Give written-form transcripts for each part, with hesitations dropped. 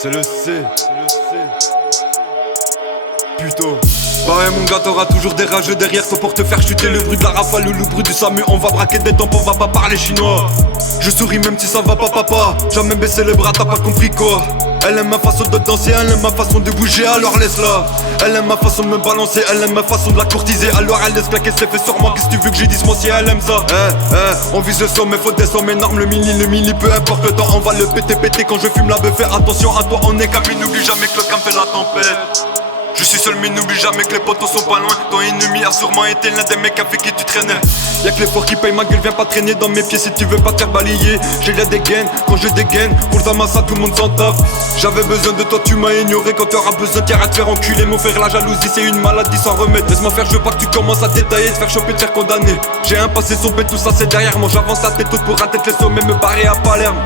C'est le C. Puto. Bah ouais mon gars, t'auras toujours des rageux derrière toi pour te faire chuter. Le bruit de la rafale ou le bruit du SAMU. On va braquer des tempes, on va pas parler chinois. Je souris même si ça va pas papa. Jamais baisser les bras, t'as pas compris quoi. Elle aime ma façon de danser, elle aime ma façon de bouger, alors laisse-la. Elle aime ma façon de me balancer, elle aime ma façon de la courtiser, alors elle laisse claquer ses fesses sur moi. Qu'est-ce que tu veux que je dise moi si elle aime ça? On vise le sommet, faut des sommes énormes, le mini, peu importe le temps, on va le péter quand je fume la bœuf. Fais attention à toi, on est qu'amis, n'oublie jamais que le calme fait la tempête. Je suis seul mais n'oublie jamais que les potos sont pas loin. Ton ennemi a sûrement été l'un des mecs avec qui tu traînais. Y'a que les forts qui payent ma gueule, viens pas traîner dans mes pieds si tu veux pas te faire balayer. J'ai la dégaine, quand je dégaine, roule ta masse, tout le monde s'en tape. J'avais besoin de toi, tu m'as ignoré. Quand t'auras besoin, t'iras te faire enculer. Mon frère, la jalousie c'est une maladie sans remède. Laisse-moi faire, je veux pas que tu commences à détailler, te faire choper, te faire condamner. J'ai un passé sombre, tout ça c'est derrière moi. J'avance la tête haute pour atteindre les sommets, me barrer à Palerme.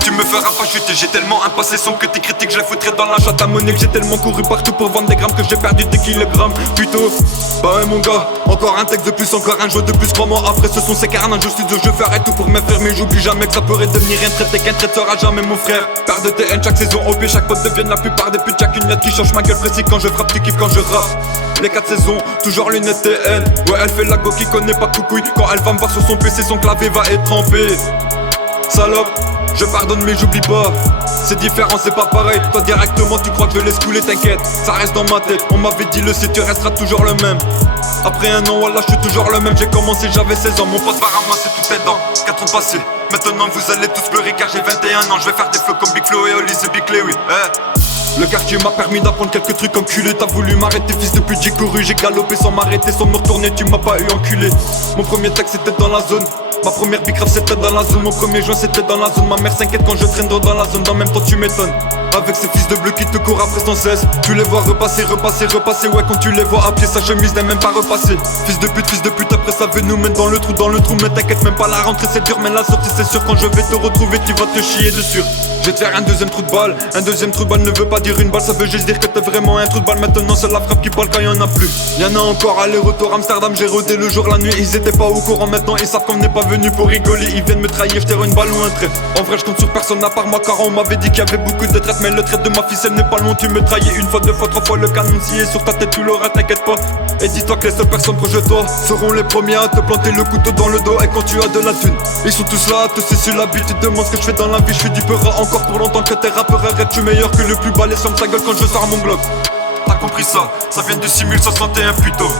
Tu me feras pas chuter, j'ai tellement un passé sombre que tes critiques je les foutrais dans la chatte à monnaie. J'ai tellement couru partout pour vendre des grammes que j'ai perdu des kilogrammes. Plutôt, bah ouais mon gars, encore un texte de plus, encore un jeu de plus. Crois-moi après ce sont ces carnages, je ferai tout pour me faire. Mais j'oublie jamais que ça pourrait devenir un trait et qu'un trait sera jamais mon frère. Père de TN chaque saison au pied, chaque pote devienne la plupart des putes. Chaque une lettre qui change ma gueule précis quand je frappe, tu kiffes quand je rappe. Les 4 saisons, toujours lunettes TN. Ouais elle fait la go qui connaît pas coucouille. Quand elle va me voir sur son PC, son clavier va être trempé. Salope, je pardonne mais j'oublie pas. C'est différent, c'est pas pareil. Toi directement tu crois que je laisse couler, t'inquiète. Ça reste dans ma tête, on m'avait dit le C, tu resteras toujours le même. Après un an, voilà, je suis toujours le même. J'ai commencé, j'avais 16 ans, mon pote va ramasser toutes tes dents. 4 ans passés, maintenant vous allez tous pleurer car j'ai 21 ans. Je vais faire des flots comme Big Flo et Oli, c'est Big Lé, oui. Le quartier m'a permis d'apprendre quelques trucs enculés. T'as voulu m'arrêter fils de pute, j'ai couru, j'ai galopé sans m'arrêter, sans me retourner, tu m'as pas eu enculé. Mon premier texte c'était dans la zone. Ma première big rap c'était dans la zone, mon premier joint c'était dans la zone. Ma mère s'inquiète quand je traîne dans la zone, en même temps tu m'étonnes. Avec ces fils de bleu qui te courent après sans cesse. Tu les vois repasser, ouais quand tu les vois à pied sa chemise n'est même pas repassée. Fils de pute après ça veut nous mettre dans le trou, mais t'inquiète même pas la rentrée c'est dur. Mais la sortie c'est sûr, quand je vais te retrouver tu vas te chier dessus. Je vais te faire un deuxième trou de balle. Un deuxième trou de balle ne veut pas dire une balle, ça veut juste dire que t'es vraiment un trou de balle. Maintenant c'est la frappe qui parle quand y'en a plus. Y'en a encore aller-retour Amsterdam, j'ai rodé le jour, la nuit. Ils étaient pas au courant, maintenant ils savent qu'on n'est pas venu pour rigoler. Ils viennent me trahir, je tire une balle ou un trait. En vrai je compte sur personne à part moi car on m'avait dit qu'il y avait beaucoup de traites. Mais le trait de ma ficelle n'est pas long, tu me trahis une fois, deux fois, trois fois. Le canon scié sur ta tête tu l'auras, t'inquiète pas. Et dis-toi que les seules personnes proches de toi seront les premiers à te planter le couteau dans le dos. Et quand tu as de la thune, ils sont tous là à te sucer la bite. Tu te demandes ce que je fais dans la vie, je fais du peur encore pour longtemps que tes rappeurs arrêtent. Je suis meilleur que le plus balai, ferme ta gueule quand je sors mon bloc. T'as compris ça, ça vient du 6061 puto.